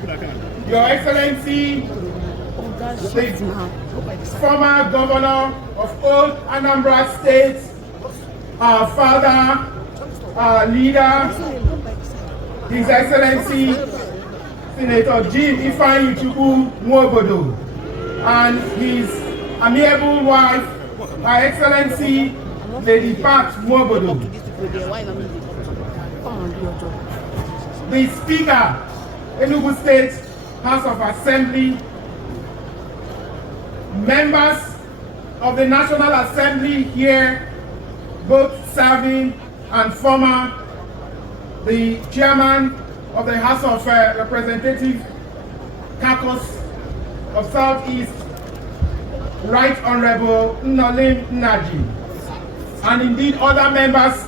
Your Excellency, the former governor of old Anambra State, our father, our leader, His Excellency Senator Jim Ifeanyi Chukwu Nwobodo, and his amiable wife, Her Excellency Lady Pat Nwobodo. The Speaker, Enugu State House of Assembly, members of the National Assembly here, both serving and former, the Chairman of the House of Representatives, Caucus of Southeast, Right Honorable Nnolim Nnaji, and indeed other members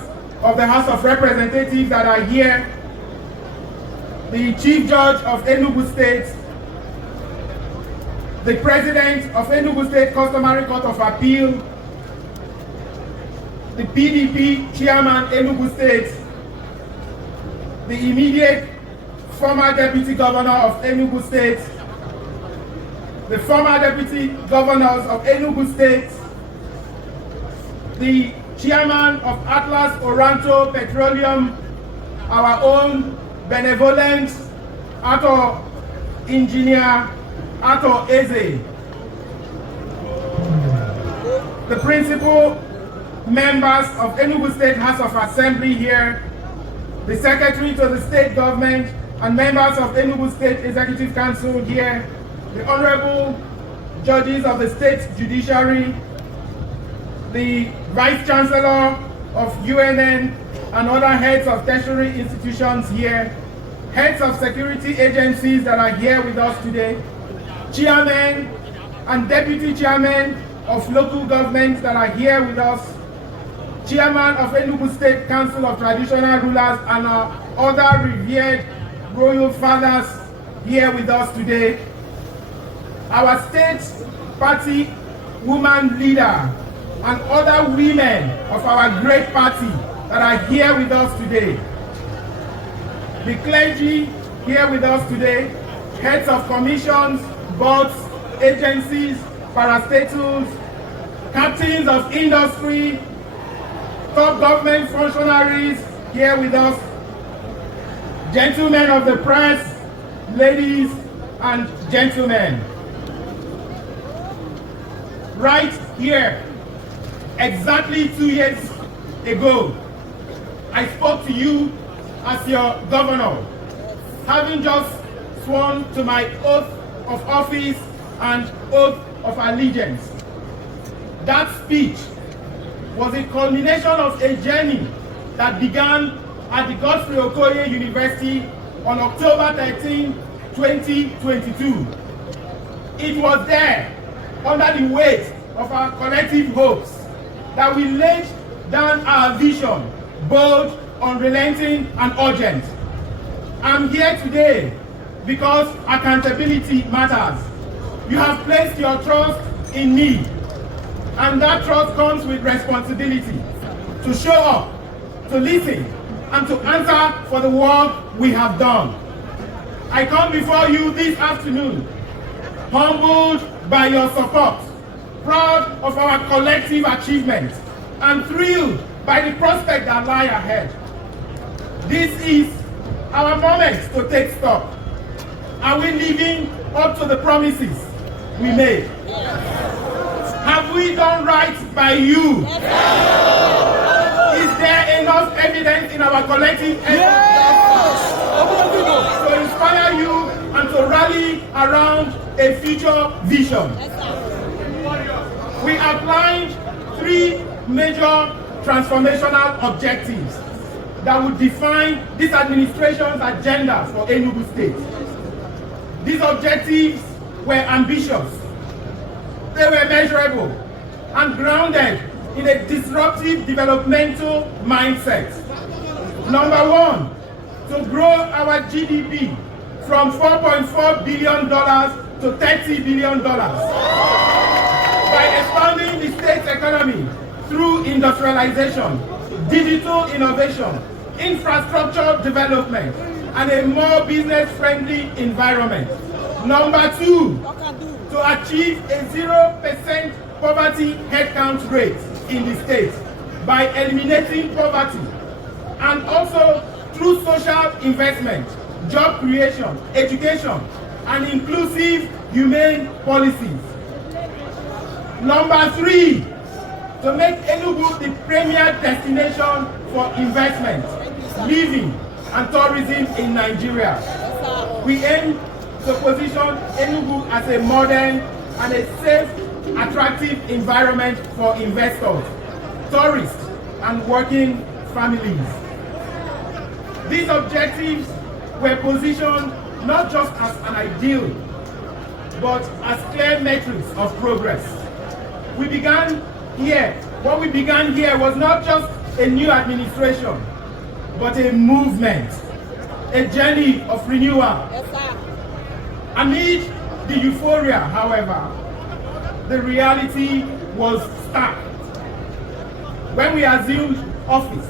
of the House of Representatives that are here, the Chief Judge of Enugu State, the President of Enugu State Customary Court of Appeal, the PDP Chairman Enugu State, the immediate former Deputy Governor of Enugu State, the former Deputy Governors of Enugu State, the Chairman of Atlas Oranto Petroleum, our own benevolent Ato Engineer Ato Eze, the principal members of Enugu State House of Assembly here, the Secretary to the State Government and members of Enugu State Executive Council here, the Honorable Judges of the State Judiciary, the Vice Chancellor of UNN and other heads of tertiary institutions here, heads of security agencies that are here with us today, chairmen and deputy chairmen of local governments that are here with us, chairman of Enugu State Council of Traditional Rulers and our other revered royal fathers here with us today, our state party woman leader and other women of our great party that are here with us today, the clergy here with us today, heads of commissions, boards, agencies, parastatals, captains of industry, top government functionaries here with us, gentlemen of the press, ladies and gentlemen. Right here, exactly 2 years ago, I spoke to you as your governor, having just sworn to my oath of office and oath of allegiance. That speech was a culmination of a journey that began at the Godfrey Okoye University on October 13, 2022. It was there, under the weight of our collective hopes, that we laid down our vision, bold, unrelenting, and urgent. I'm here today because accountability matters. You have placed your trust in me, and that trust comes with responsibility to show up, to listen, and to answer for the work we have done. I come before you this afternoon, humbled by your support, proud of our collective achievements, and thrilled by the prospects that lie ahead. This is our moment to take stock. Are we living up to the promises we made? Have we done right by you? Is there enough evidence in our collective efforts to inspire you and to rally around a future vision? We outlined 3 major transformational objectives that would define this administration's agenda for Enugu State. These objectives were ambitious, they were measurable, and grounded in a disruptive developmental mindset. Number 1, to grow our GDP from $4.4 billion to $30 billion by expanding the state's economy through industrialization, digital innovation, infrastructure development, and a more business-friendly environment. Number two, to achieve a 0% poverty headcount rate in the state by eliminating poverty, and also through social investment, job creation, education, and inclusive, humane policies. Number three, to make Enugu the premier destination for investment, living, and tourism in Nigeria. We aim to position Enugu as a modern and a safe, attractive environment for investors, tourists, and working families. These objectives were positioned not just as an ideal, but as clear metrics of progress. What we began here was not just a new administration, but a movement, a journey of renewal. Amid the euphoria, however, the reality was stark. When we assumed office,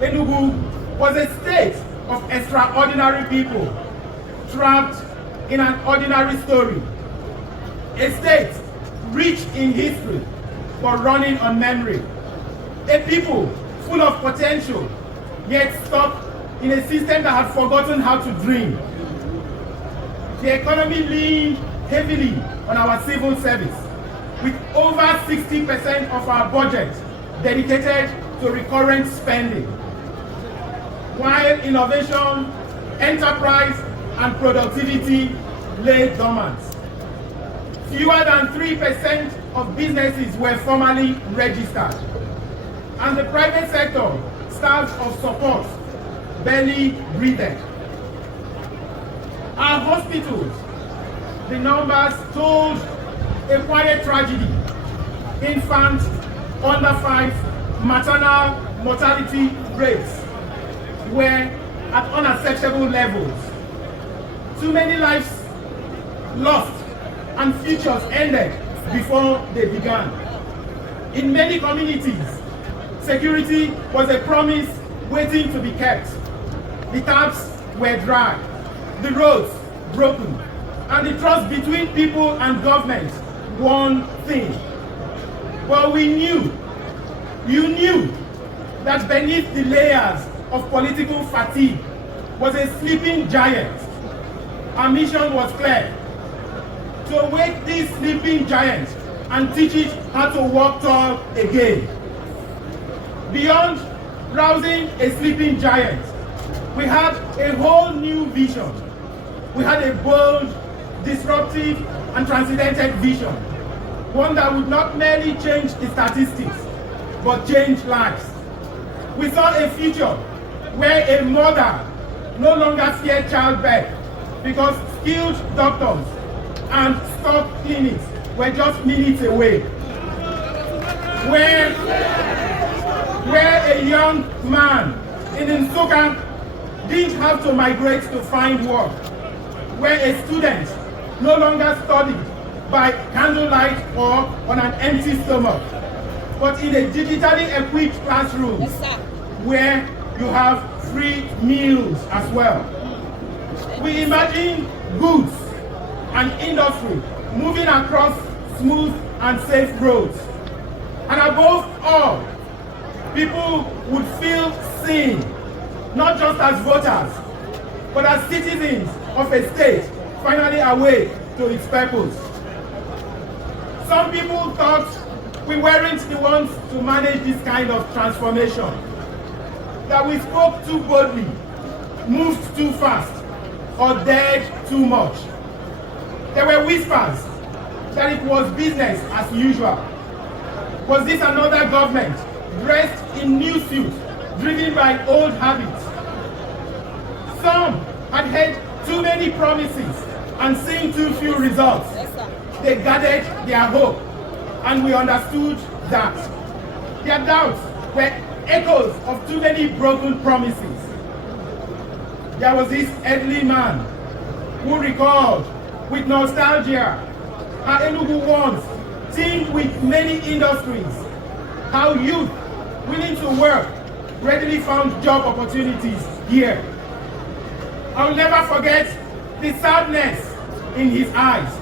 Enugu was a state of extraordinary people trapped in an ordinary story. A state rich in history but running on memory. A people full of potential yet stuck in a system that had forgotten how to dream. The economy leaned heavily on our civil service, with over 60% of our budget dedicated to recurrent spending, while innovation, enterprise, and productivity lay dormant. Fewer than 3% of businesses were formally registered, and the private sector, staff of support, barely breathed. Our hospitals, the numbers told a quiet tragedy. Infant, under 5, maternal mortality rates were at unacceptable levels. Too many lives lost and futures ended before they began. In many communities, security was a promise waiting to be kept. The taps were dry, the roads broken, and the trust between people and government one thing. But we knew, you knew, that beneath the layers of political fatigue was a sleeping giant. Our mission was clear: to awake this sleeping giant and teach it how to walk tall again. Beyond rousing a sleeping giant, we had a whole new vision. We had a bold, disruptive, and transcendental vision. One that would not merely change the statistics, but change lives. We saw a future where a mother no longer feared childbirth because skilled doctors and stock clinics were just minutes away. Where a young man in Nsukka didn't have to migrate to find work. Where a student no longer studied by candlelight or on an empty stomach, but in a digitally equipped classroom where you have free meals as well. We imagine goods and industry moving across smooth and safe roads. And above all, people would feel seen, not just as voters, but as citizens of a state finally awake to its purpose. Some people thought we weren't the ones to manage this kind of transformation, that we spoke too boldly, moved too fast, or dared too much. There were whispers that it was business as usual. Was this another government dressed in new suits, driven by old habits? Some had heard too many promises and seen too few results. They gathered their hope, and we understood that. Their doubts were echoes of too many broken promises. There was this elderly man who recalled with nostalgia how Enugu once teemed with many industries, how youth willing to work readily found job opportunities here. I will never forget the sadness in his eyes,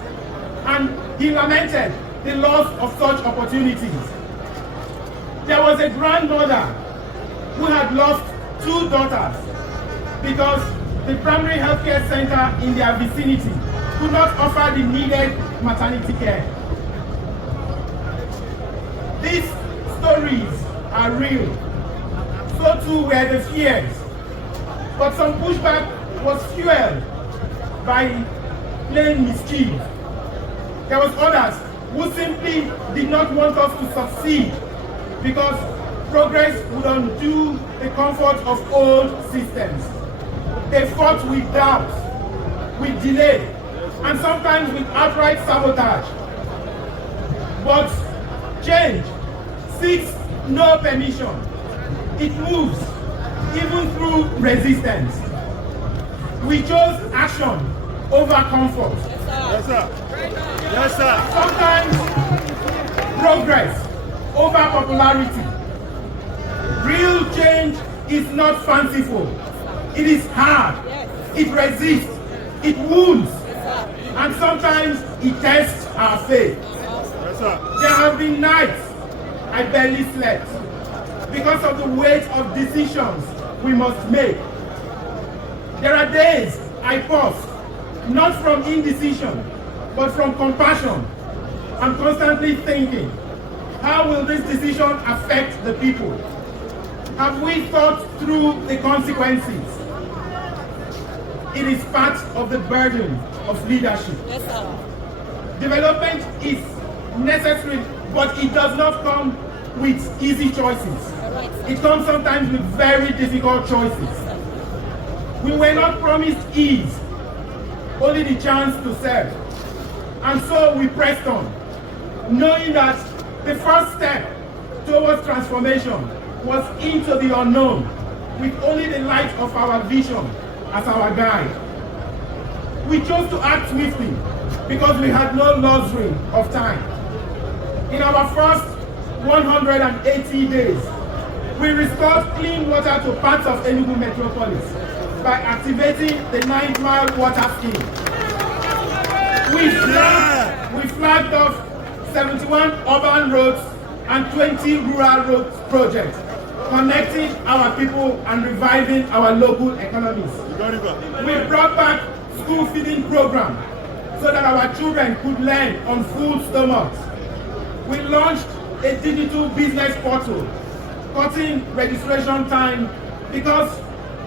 and he lamented the loss of such opportunities. There was a grandmother who had lost 2 daughters because the primary healthcare center in their vicinity could not offer the needed maternity care. These stories are real. So too were the fears. But some pushback was fueled by plain mischief. There was others who simply did not want us to succeed because progress would undo the comfort of old systems. They fought with doubts, with delay, and sometimes with outright sabotage. But change seeks no permission. It moves, even through resistance. We chose action over comfort. Yes, sir. Yes, sir. Sometimes progress over popularity. Real change is not fanciful. It is hard. It resists. It wounds. And sometimes it tests our faith. Yes, sir. There have been nights I barely slept because of the weight of decisions we must make. There are days I pause, not from indecision, but from compassion. I'm constantly thinking, how will this decision affect the people? Have we thought through the consequences? It is part of the burden of leadership. Yes, sir. Development is necessary, but it does not come with easy choices. It comes sometimes with very difficult choices. We were not promised ease, only the chance to serve. And so we pressed on, knowing that the first step towards transformation was into the unknown, with only the light of our vision as our guide. We chose to act swiftly because we had no luxury of time. In our first 180 days, we restored clean water to parts of Enugu metropolis by activating the 9-mile water scheme. We flagged off 71 urban roads and 20 rural roads projects, connecting our people and reviving our local economies. We brought back school feeding program so that our children could learn on full stomachs. We launched a digital business portal, cutting registration time because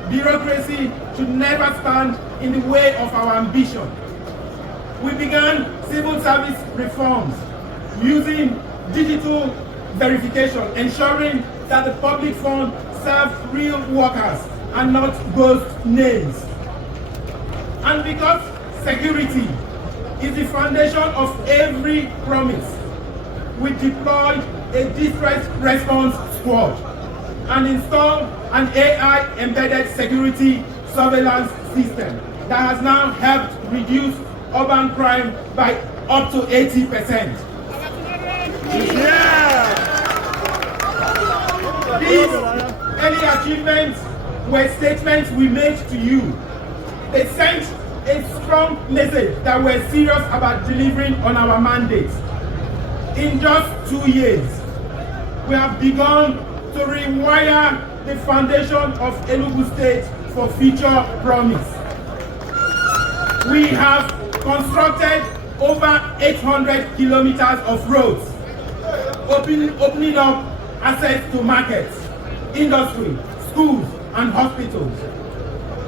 bureaucracy should never stand in the way of our ambition. We began civil service reforms using digital verification, ensuring that the public fund serves real workers and not ghost names. And because security is the foundation of every promise, we deployed a distress response squad and installed an AI-embedded security surveillance system that has now helped reduce urban crime by up to 80%. Yeah! These early achievements were statements we made to you. They sent a strong message that we're serious about delivering on our mandate. In just 2 years, we have begun to rewire the foundation of Enugu State for future promise. We have constructed over 800 kilometers of roads, opening up access to markets, industry, schools, and hospitals.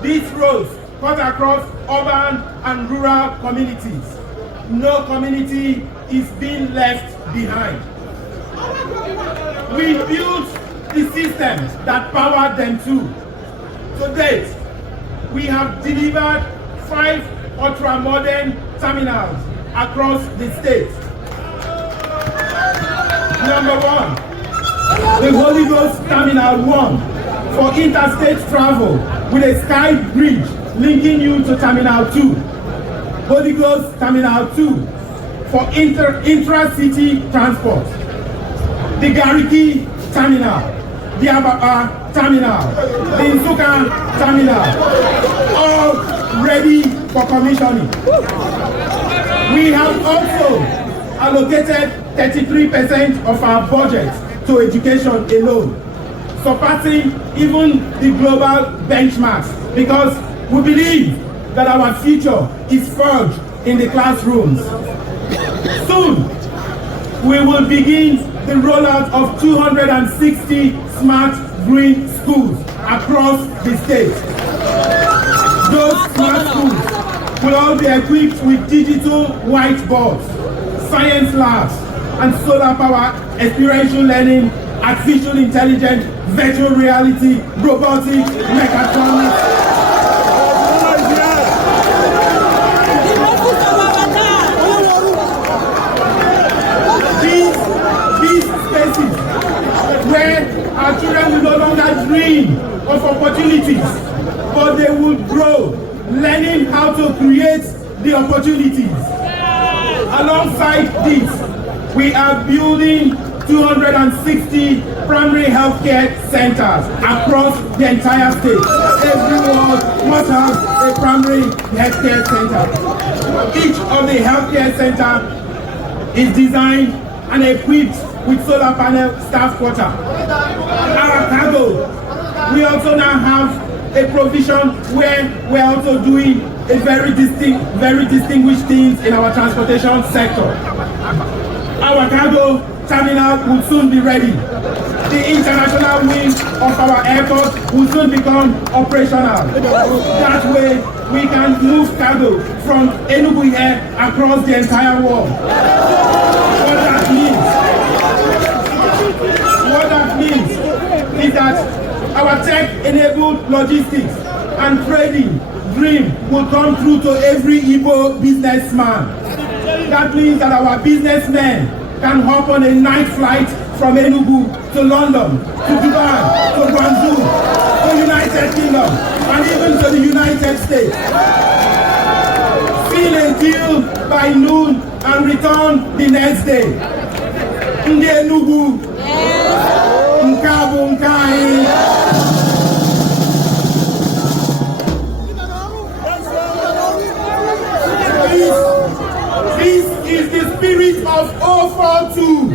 These roads cut across urban and rural communities. No community is being left behind. We built the systems that power them too. To date, we have delivered 5 ultra-modern terminals across the state. Number 1, the Holy Ghost Terminal 1 for interstate travel with a sky bridge linking you to Terminal 2. Holy Ghost Terminal 2 for intra-city transport. The Gariki Terminal the Mbah terminal, the Nsukka terminal, all ready for commissioning. We have also allocated 33% of our budget to education alone, surpassing even the global benchmarks, because we believe that our future is forged in the classrooms. Soon, we will begin the rollout of 260 smart green schools across the state. Those smart schools will all be equipped with digital whiteboards, science labs, and solar power experiential learning, artificial intelligence, virtual reality, robotics, mechatronics. These spaces where our children will no longer dream of opportunities, but they will grow, learning how to create the opportunities. Alongside this, we are building 260 primary healthcare centers across the entire state. Every ward must have a primary healthcare center. Each of the healthcare centers is designed and equipped with solar panel staff quarter. Our cargo, we also now have a provision where we're also doing a very distinguished things in our transportation sector. Our cargo terminal will soon be ready. The international wing of our airport will soon become operational. That way, we can move cargo from Enugu here across the entire world. What that means is that our tech-enabled logistics and trading dream will come through to every Igbo businessman. That means that our businessmen can hop on a night flight from Enugu to London, to Dubai, to Guangzhou, to United Kingdom, and even to the United States. Seal a deal by noon and return the next day. Ndi Enugu, Nkabu Nkai. This is the spirit of 042.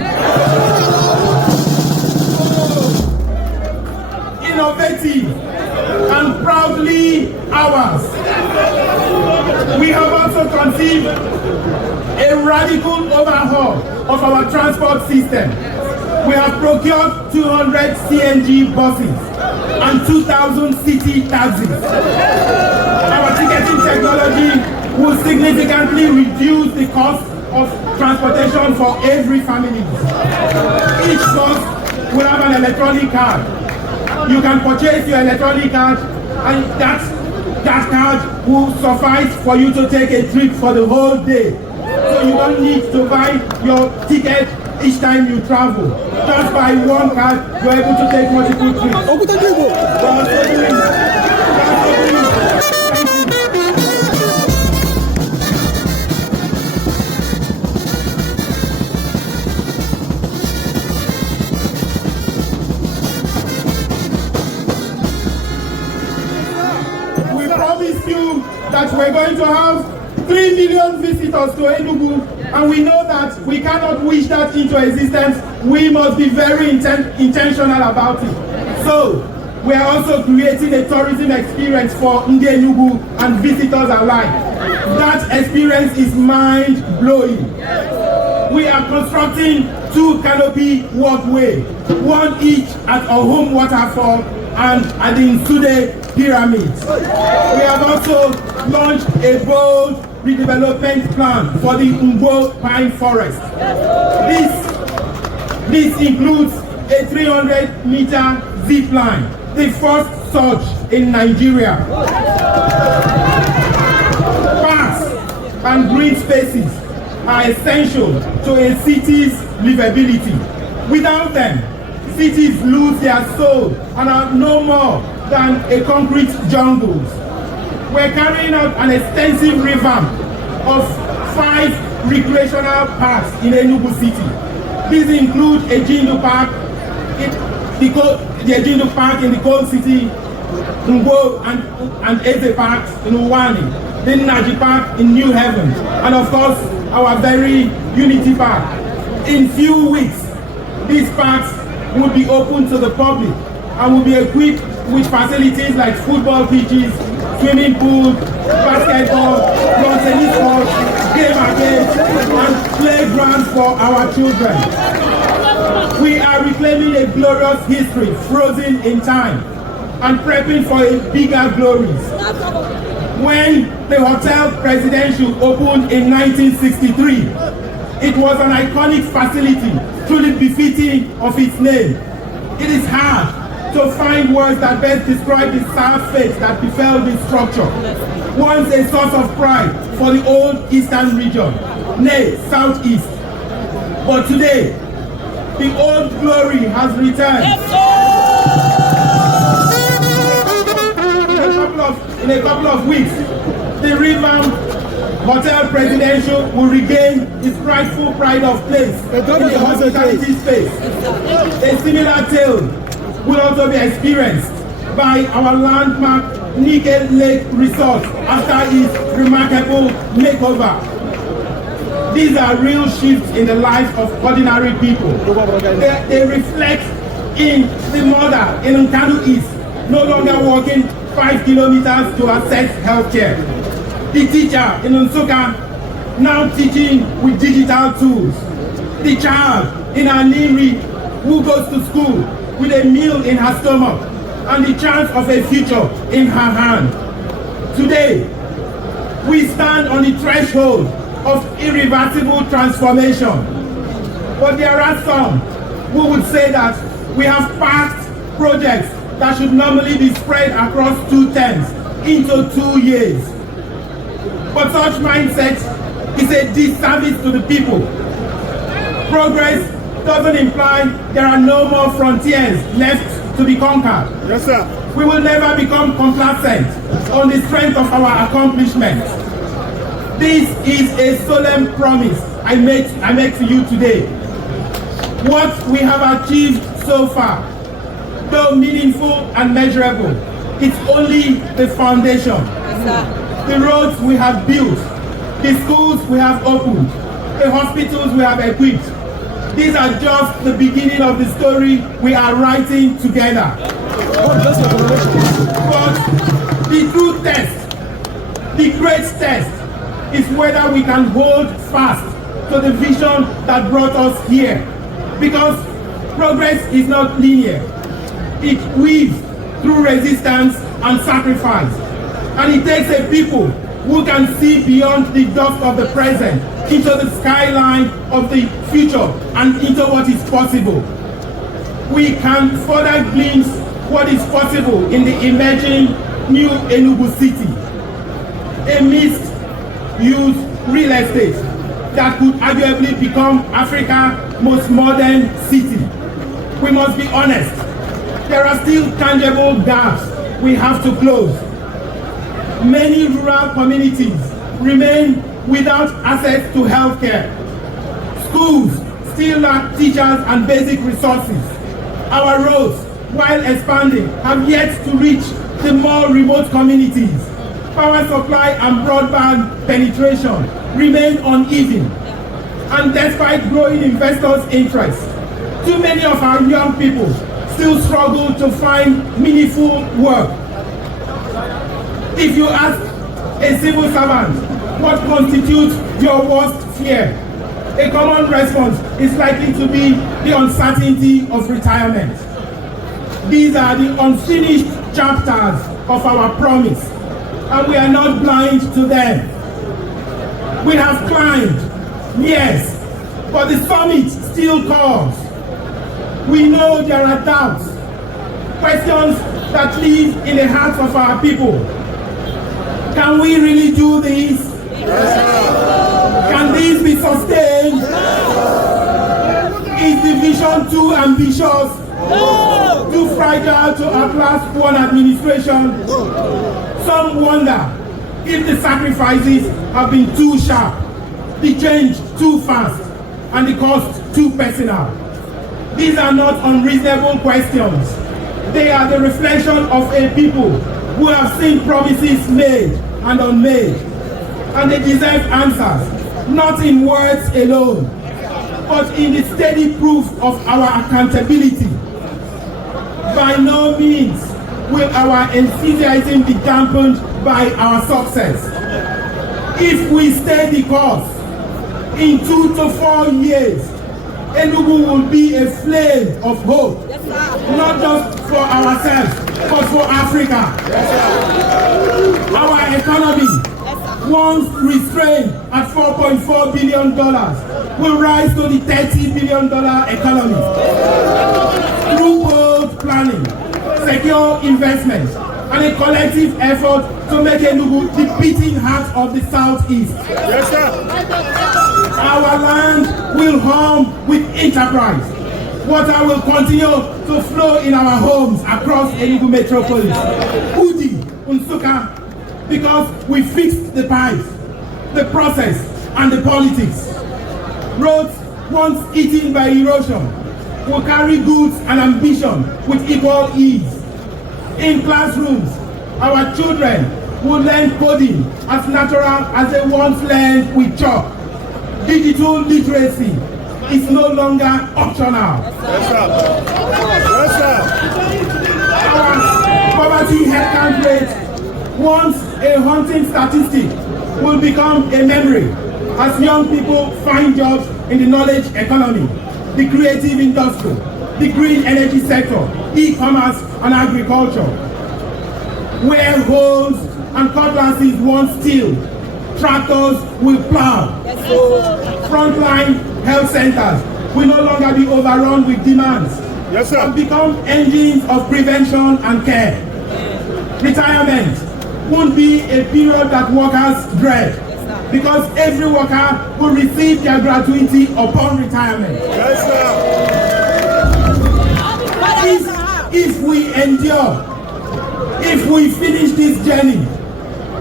Innovative and proudly ours. We have also conceived a radical overhaul of our transport system. We have procured 200 CNG buses and 2,000 city taxis. Our ticketing technology will significantly reduce the cost of transportation for every family. Each bus will have an electronic card. You can purchase your electronic card, and that card will suffice for you to take a trip for the whole day. So you don't need to buy your ticket each time you travel. Just by one card, you're able to take multiple trips. That we're going to have 3 million visitors to Enugu, and we know that we cannot wish that into existence. We must be very intentional about it. So we are also creating a tourism experience for Ndi Enugu and visitors alike. That experience is mind-blowing. We are constructing 2 canopy walkway, one each at Ohum Waterfall and at the Nsude Pyramids. We have also launched a bold redevelopment plan for the Mbah pine forest. This includes a 300-meter zip line, the first such in Nigeria. Parks and green spaces are essential to a city's livability. Without them, cities lose their soul and are no more than a concrete jungles. We're carrying out an extensive revamp of 5 recreational parks in Enugu City. These include a Jindu Park, the Ejindu Park in the Cold City, Ngbo and Eze Park in Uwani, the Naji Park in New Haven, and of course our very Unity Park. In few weeks, these parks will be open to the public and will be equipped with facilities like football pitches, swimming pool, basketball, lawn tennis courts, game arcades, and playgrounds for our children. We are reclaiming a glorious history frozen in time and prepping for a bigger glories. When the Hotel Presidential opened in 1963, it was an iconic facility, truly befitting of its name. It is hard to find words that best describe the sad fate that befell this structure. Once a source of pride for the old eastern region, nay, southeast. But today, the old glory has returned. In a couple of weeks, the revamped Hotel Presidential will regain its rightful pride of place in the hospitality space. A similar tale will also be experienced by our landmark Naked Lake Resort after its remarkable makeover. These are real shifts in the lives of ordinary people. They reflect in the mother in Nkanu East, no longer walking 5 kilometers to access healthcare. The teacher in Nsukka now teaching with digital tools. The child in Aniri who goes to school with a meal in her stomach and the chance of a future in her hand. Today, we stand on the threshold of irreversible transformation. But there are some who would say that we have packed projects that should normally be spread across 2 terms into 2 years. But such mindset is a disservice to the people. Progress doesn't imply there are no more frontiers left to be conquered. Yes, sir. We will never become complacent on the strength of our accomplishments. This is a solemn promise I make to you today. What we have achieved so far, though meaningful and measurable, it's only the foundation. The roads we have built, the schools we have opened, the hospitals we have equipped. These are just the beginning of the story we are writing together. But the true test, the great test, is whether we can hold fast to the vision that brought us here. Because progress is not linear. It weaves through resistance and sacrifice. And it takes a people who can see beyond the dust of the present into the skyline of the future and into what is possible. We can further glimpse what is possible in the emerging new Enugu city, a mixed-use real estate that could arguably become Africa's most modern city. We must be honest, there are still tangible gaps we have to close. Many rural communities remain without access to healthcare. Schools still lack teachers and basic resources. Our roads, while expanding, have yet to reach the more remote communities. Power supply and broadband penetration remain uneven. And despite growing investors' interest, too many of our young people still struggle to find meaningful work. If you ask a civil servant what constitutes your worst fear, a common response is likely to be the uncertainty of retirement. These are the unfinished chapters of our promise, and we are not blind to them. We have climbed, yes, but the summit still calls. We know there are doubts, questions that live in the hearts of our people. Can we really do this? Yes. Can this be sustained? Yes. Is the vision too ambitious? No. Too fragile to outlast one administration? No. Some wonder if the sacrifices have been too sharp, the change too fast, and the cost too personal. These are not unreasonable questions. They are the reflection of a people who have seen promises made and unmade. And they deserve answers, not in words alone, but in the steady proof of our accountability. By no means will our enthusiasm be dampened by our success. If we stay the course, in 2 to 4 years, Enugu will be a flame of hope, not just for ourselves, but for Africa. Our economy, once restrained at $4.4 billion, will rise to the $30 billion economy. Through bold planning, secure investment, and a collective effort to make Enugu the beating heart of the Southeast. Yes, sir. Our land will hum with enterprise. Water will continue to flow in our homes across Enugu metropolis. Udi, Unsuka, because we fixed the pipes, the process, and the politics. Roads once eaten by erosion will carry goods and ambition with equal ease. In classrooms, our children will learn coding as natural as they once learned with chalk. Digital literacy is no longer optional. Yes, sir. Yes, sir. Our poverty headcount rate, once a haunting statistic, will become a memory as young people find jobs in the knowledge economy, the creative industry, the green energy sector, e-commerce, and agriculture. Where hoes and cutlasses once steel, tractors will plow. Frontline health centers will no longer be overrun with demands. Yes, sir. And become engines of prevention and care. Retirement won't be a period that workers dread, because every worker will receive their gratuity upon retirement. Yes, sir. If we endure, if we finish this journey,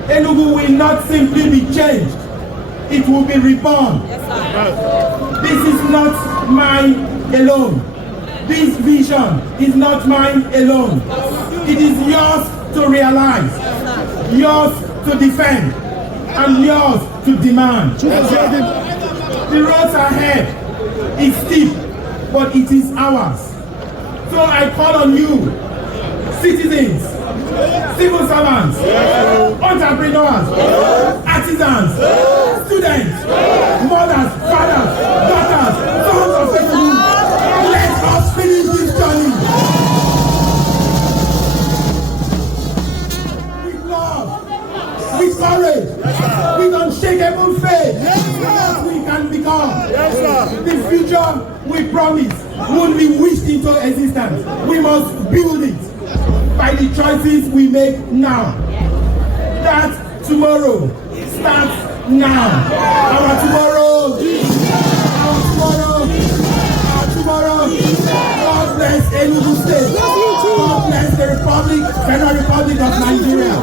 Enugu will not simply be changed, it will be reborn. Yes. This is not mine alone. This vision is not mine alone. It is yours to realize, yours to defend, and yours to demand. The road ahead is steep, but it is ours. So I call on you, citizens, civil servants, entrepreneurs, artisans, students, mothers, fathers, daughters, sons of Enugu. Let us finish this journey with love, with courage, with unshakable faith that we can become. Yes, sir. The future we promise won't be wished into existence. We must build it by the choices we make now. That tomorrow starts now. Our tomorrow. God bless Enugu State. God bless the Federal Republic of Nigeria.